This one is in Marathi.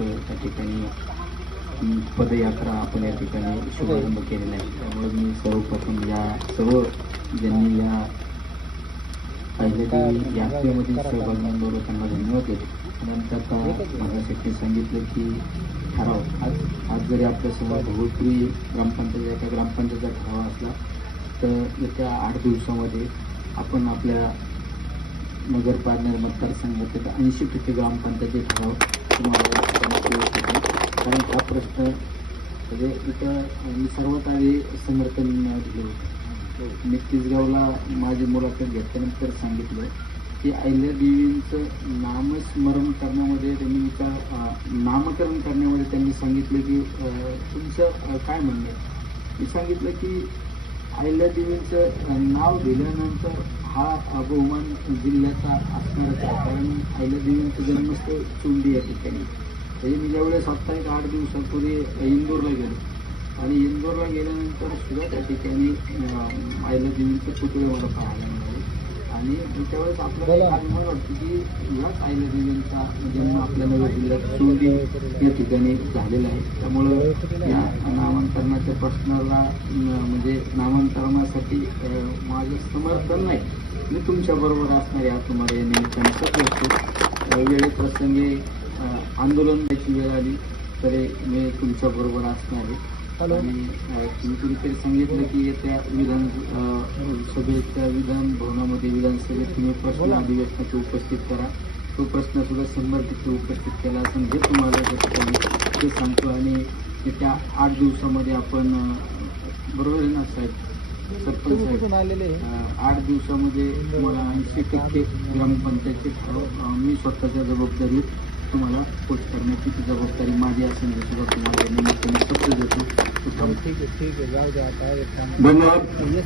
त्या ठिकाणी पदयात्रा आपण या ठिकाणी शुभारंभ केलेला आहे. त्यामुळे मी सर्वप्रथम या सर्व ज्यांनी या पहिल्या यात्रेमध्ये सहभाग नोंदवला त्यांना धन्यवाद देतो. नंतर आता सांगितलं की ठराव. आज आज जरी आपल्यासमोर भोगपुरी ग्रामपंचायत एका ग्रामपंचायतचा ठराव असला तर येत्या आठ दिवसामध्ये आपण आपल्या नगर पारनेर मतदारसंघातील ऐंशी टक्के ग्रामपंचायती ठराव तुम्हाला कारण हा प्रश्न म्हणजे इथं मी सर्वात आधी समर्थन दिलं होतं. मी तिसगावला माझी मुलाखत घेतल्यानंतर सांगितलं की अहिल्या देवींचं नामस्मरण करण्यामध्ये त्यांनी विचार नामकरण करण्यामध्ये त्यांनी सांगितलं की तुमचं काय म्हणणं आहे? मी सांगितलं की अहिल्या देवींचं नाव दिल्यानंतर हा अं, बहुमान जिल्ह्याचा असणारच आहे कारण अहिल्या देवींचं जन्मस्थळ चुंडी या ठिकाणी. म्हणजे मी ज्यावेळेस साप्ताहिक आठ दिवसापूर्वी इंदोरला गेलो आणि इंदोरला गेल्यानंतर सुद्धा त्या ठिकाणी अं, देवींचे पुतळे मला पाहायला आणि त्यावेळेस आपल्याला वाटतो की याच अहिल्या देवींचा जन्म आपल्या नगर जिल्ह्यात चुंडी या ठिकाणी झालेला आहे. त्यामुळं या नामांतरणाच्या प्रश्नाला म्हणजे नामांतरणासाठी माझं समर्थन नाही. मी तुमच्याबरोबर असणार आज तुम्हाला या निमित्ताने करतो वेळेत प्रसंगी अं, आंदोलन द्यायची वेळ आली तरी मी तुमच्याबरोबर असणार आहे. अं, तुम्ही कुणीतरी सांगितलं की येत्या विधान सभेच्या विधान भवनामध्ये विधानसभेत तुम्ही प्रश्न अधिवेशनाचे उपस्थित करा. तो प्रश्न सुद्धा शंभर टक्के उपस्थित केला असून हे तुम्हाला ते सांगतो आणि येत्या आठ दिवसामध्ये आपण बरोबर आहे ना साहेब? सरपंच साहेब आठ दिवसामध्ये तुम्हाला ऐंशी टक्के ग्रामपंचायतचे मी स्वतःच्या जबाबदारीत तुम्हाला पोस्ट करण्याची ती जबाबदारी माझी असेल सुद्धा तुम्हाला निमित्ताने शब्द देतो. तो ठीक आहे ठीक आहे. जाऊ द्या आता एक काम धन्यवाद. येस